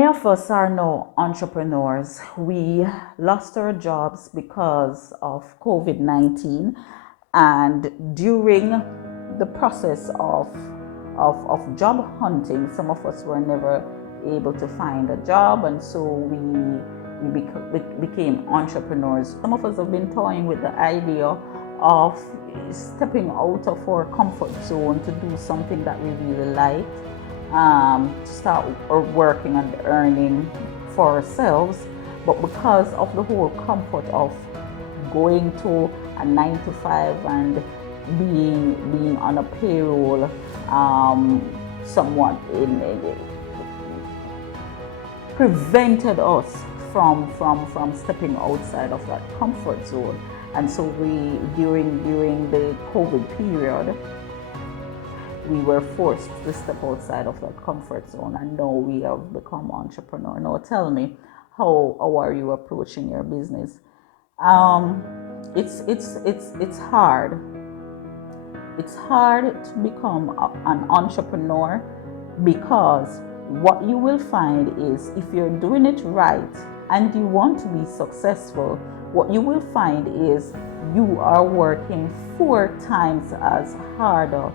Many of us are now entrepreneurs. We lost our jobs because of COVID 19, and during the process of job hunting, some of us were never able to find a job, and so we became entrepreneurs. Some of us have been toying with the idea of stepping out of our comfort zone to do something that we really like, to start working and earning for ourselves. But because of the whole comfort of going to a 9 to 5 and being on a payroll, somewhat prevented us from stepping outside of that comfort zone. And so we during the COVID period, we were forced to step outside of that comfort zone, and now we have become entrepreneur. Now tell me, how are you approaching your business? It's hard. It's hard to become an entrepreneur, because what you will find is, if you're doing it right and you want to be successful, what you will find is you are working 4 times as harder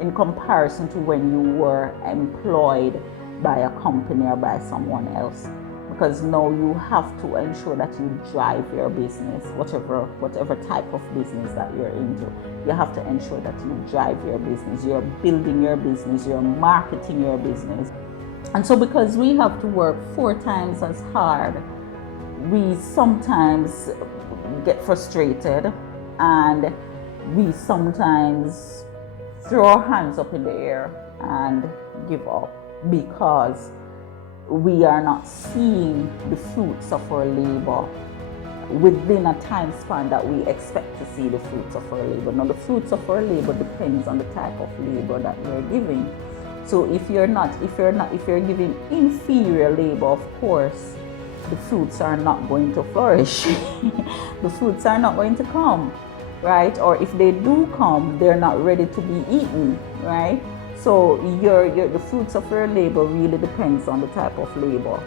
in comparison to when you were employed by a company or by someone else. Because now you have to ensure that you drive your business, whatever type of business that you're into. You have to ensure that you drive your business, you're building your business, you're marketing your business. And so because we have to work 4 times as hard, we sometimes get frustrated, and we sometimes throw our hands up in the air and give up, because we are not seeing the fruits of our labor within a time span that we expect to see the fruits of our labor. Now, the fruits of our labor depends on the type of labor that you're giving. So if you're giving inferior labor, of course, the fruits are not going to flourish. The fruits are not going to come, right? Or if they do come, they're not ready to be eaten, right? So the fruits of your labor really depends on the type of labor.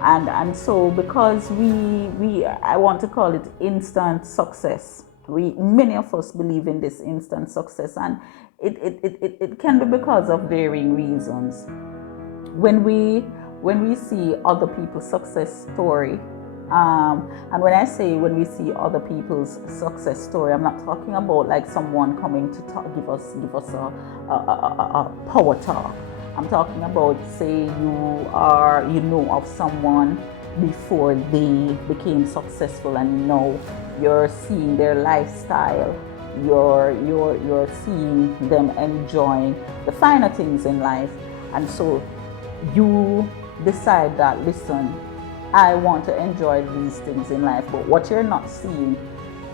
And so because I want to call it instant success. Many of us believe in this instant success, and it can be because of varying reasons. When we see other people's success story, and when I say when we see other people's success story, I'm not talking about like someone coming to give us a power talk. I'm talking about, say you know of someone before they became successful, and now you're seeing their lifestyle, you're seeing them enjoying the finer things in life, and so you decide that, listen, I want to enjoy these things in life. But what you're not seeing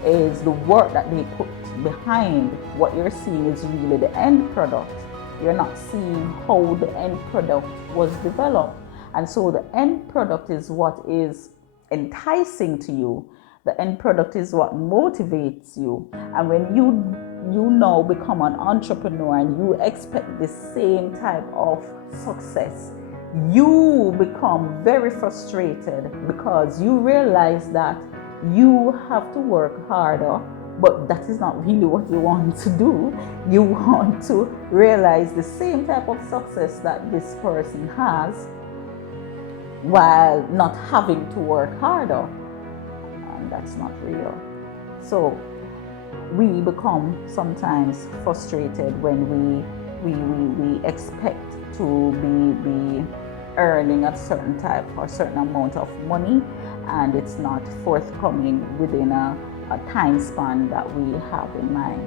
is the work that they put behind. What you're seeing is really the end product. You're not seeing how the end product was developed. And so the end product is what is enticing to you. The end product is what motivates you. And when you now become an entrepreneur and you expect the same type of success, you become very frustrated, because you realize that you have to work harder, but that is not really what you want to do. You want to realize the same type of success that this person has, while not having to work harder, and that's not real. So we become sometimes frustrated when we expect to be earning a certain type or certain amount of money, and it's not forthcoming within a time span that we have in mind.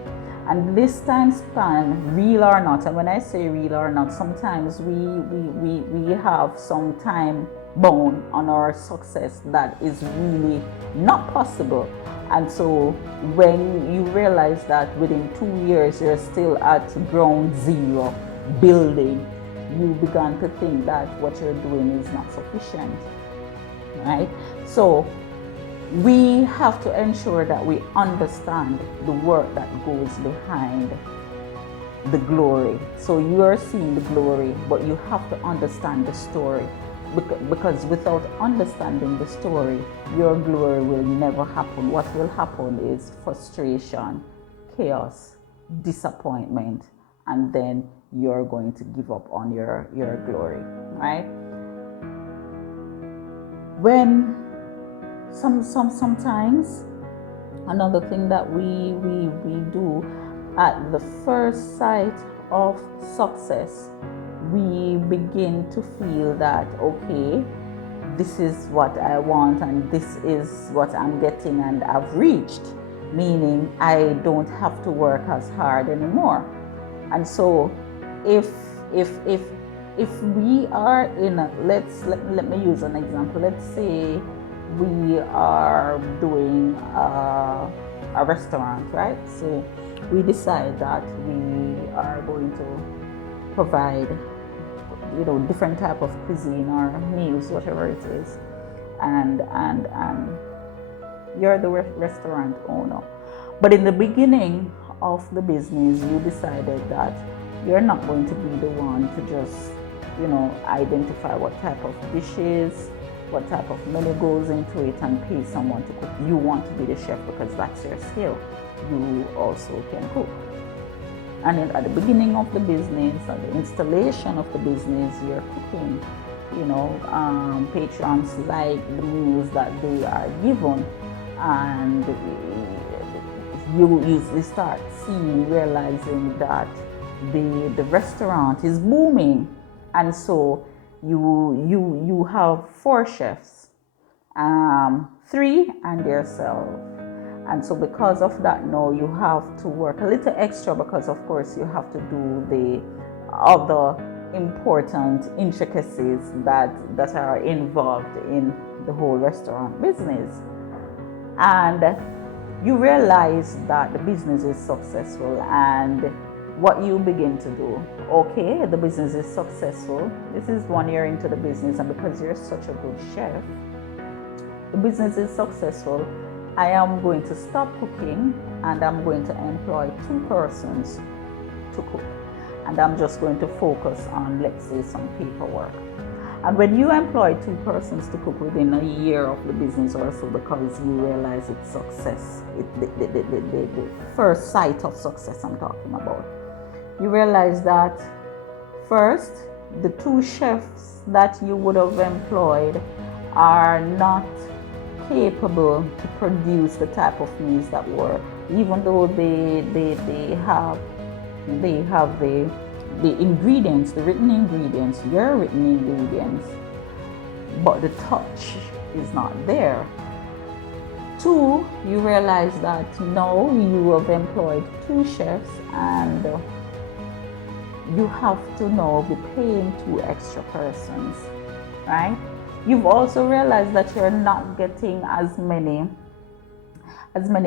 And this time span, real or not, and when I say real or not, sometimes we have some time bound on our success that is really not possible. And so when you realize that within 2 years you're still at ground zero building, you began to think that what you're doing is not sufficient, right? So we have to ensure that we understand the work that goes behind the glory. So you are seeing the glory, but you have to understand the story. because without understanding the story, your glory will never happen. What will happen is frustration, chaos, disappointment, and then you're going to give up on your glory, right? When sometimes another thing that we do at the first sight of success, we begin to feel that, okay, this is what I want and this is what I'm getting and I've reached, meaning I don't have to work as hard anymore. And so if we are in a, let me use an example. Let's say we are doing a restaurant, right? So we decide that we are going to provide, different type of cuisine or meals, whatever it is, and you're the restaurant owner. But in the beginning of the business, you decided that you're not going to be the one to just, identify what type of dishes, what type of menu goes into it and pay someone to cook. You want to be the chef because that's your skill. You also can cook. And then at the beginning of the business, at the installation of the business, you're cooking. Patrons like the meals that they are given, and you usually start realizing that the restaurant is booming, and so you have 4 chefs, 3 and yourself. And so because of that, now you have to work a little extra because of course you have to do the other important intricacies that are involved in the whole restaurant business. And you realize that the business is successful, and what you begin to do, okay, the business is successful. This is 1 year into the business, and because you're such a good chef, the business is successful. I am going to stop cooking and I'm going to employ 2 persons to cook. And I'm just going to focus on, let's say, some paperwork. And when you employ 2 persons to cook within a year of the business or so, because you realize it's success, the first sight of success I'm talking about, you realize that first, the 2 chefs that you would have employed are not capable to produce the type of meals that were, even though they have the ingredients, the written ingredients, your written ingredients, but the touch is not there. 2, you realize that now you have employed 2 chefs and you have to now be paying 2 extra persons, right? You've also realized that you're not getting as many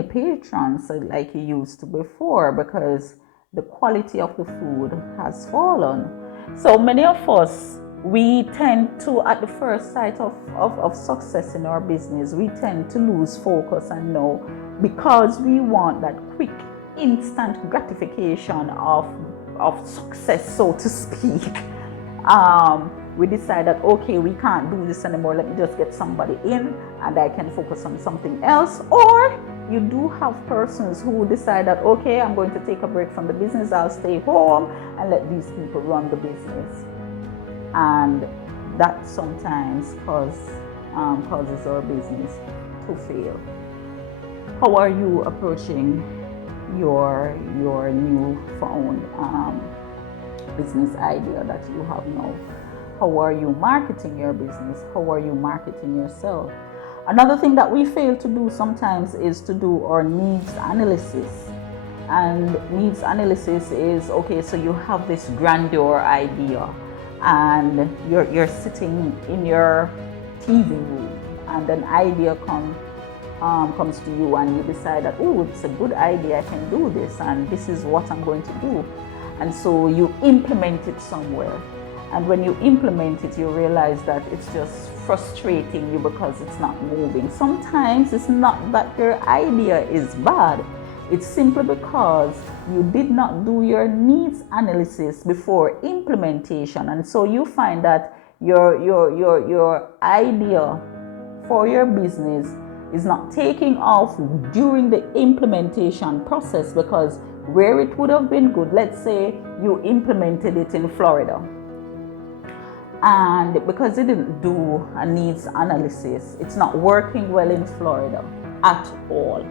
patrons like you used to before because the quality of the food has fallen. So many of us, we tend to, at the first sight of success in our business, we tend to lose focus and know, because we want that quick, instant gratification of success, so to speak. We decide that, okay, we can't do this anymore, let me just get somebody in and I can focus on something else. Or you do have persons who decide that, okay, I'm going to take a break from the business, I'll stay home and let these people run the business. And that sometimes causes our business to fail. How are you approaching your new found business idea that you have now? How are you marketing your business? How are you marketing yourself? Another thing that we fail to do sometimes is to do our needs analysis. And needs analysis is, okay, so you have this grandeur idea and you're sitting in your TV room and an idea comes to you and you decide that, oh, it's a good idea, I can do this and this is what I'm going to do. And so you implement it somewhere. And when you implement it, you realize that it's just frustrating you because it's not moving. Sometimes it's not that your idea is bad. It's simply because you did not do your needs analysis before implementation. And so you find that your idea for your business is not taking off during the implementation process, because where it would have been good, let's say you implemented it in Florida, and because it didn't do a needs analysis, it's not working well in Florida at all.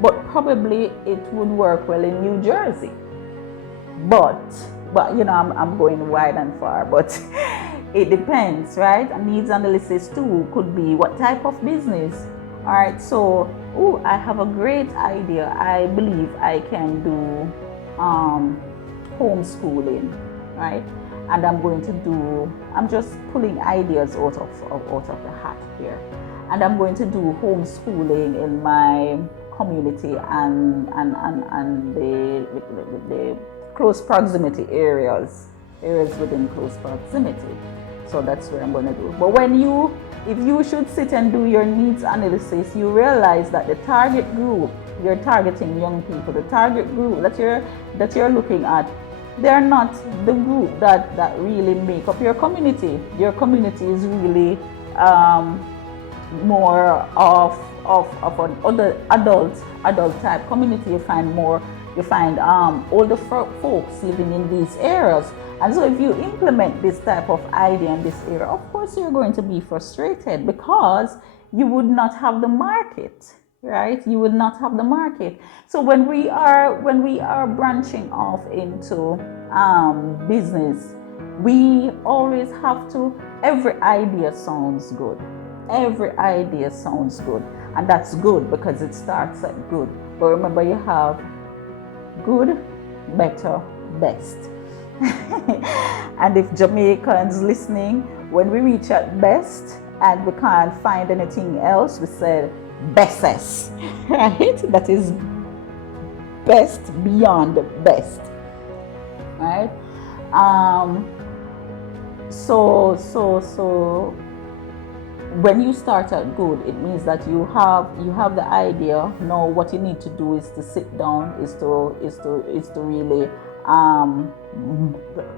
But probably it would work well in New Jersey. But I'm going wide and far, but it depends, right? A needs analysis too could be what type of business. All right, so I have a great idea. I believe I can do homeschooling, right? And I'm just pulling ideas out of the hat here. And I'm going to do homeschooling in my community and the close proximity areas within close proximity. So that's where I'm going to do. But if you should sit and do your needs analysis, you realize that the target group you're targeting, young people, the target group that you're looking at, they're not the group that really make up your community. Your community is really more of an other adult type community. You find older folks living in these areas. And so if you implement this type of idea in this area, of course you're going to be frustrated, because you would not have the market, right? You would not have the market. So when we are branching off into business, we always have to, every idea sounds good. Every idea sounds good. And that's good because it starts at good. But remember, you have good, better, best. And if Jamaicans listening, when we reach at best and we can't find anything else, we said bestest, right? That is best beyond best, right? So when you start out good, it means that you have the idea. Now what you need to do is to sit down, is to really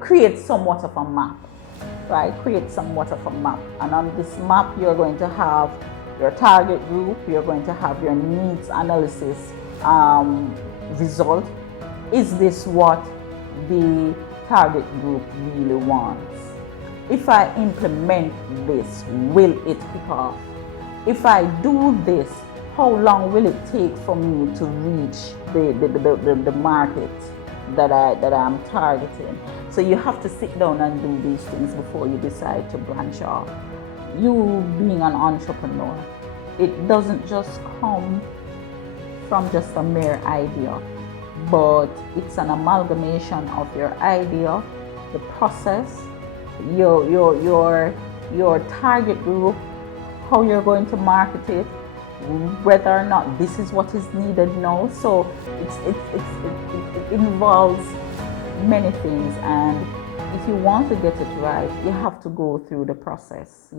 create somewhat of a map, right? Create somewhat of a map. And on this map, you're going to have your target group, you're going to have your needs analysis result. Is this what the target group really wants? If I implement this, will it kick off? If I do this, how long will it take for me to reach the market that I'm targeting? So you have to sit down and do these things before you decide to branch off. You being an entrepreneur, it doesn't just come from just a mere idea, but it's an amalgamation of your idea, the process, your target group, how you're going to market it, whether or not this is what is needed now. So it involves many things, and if you want to get it right, you have to go through the process.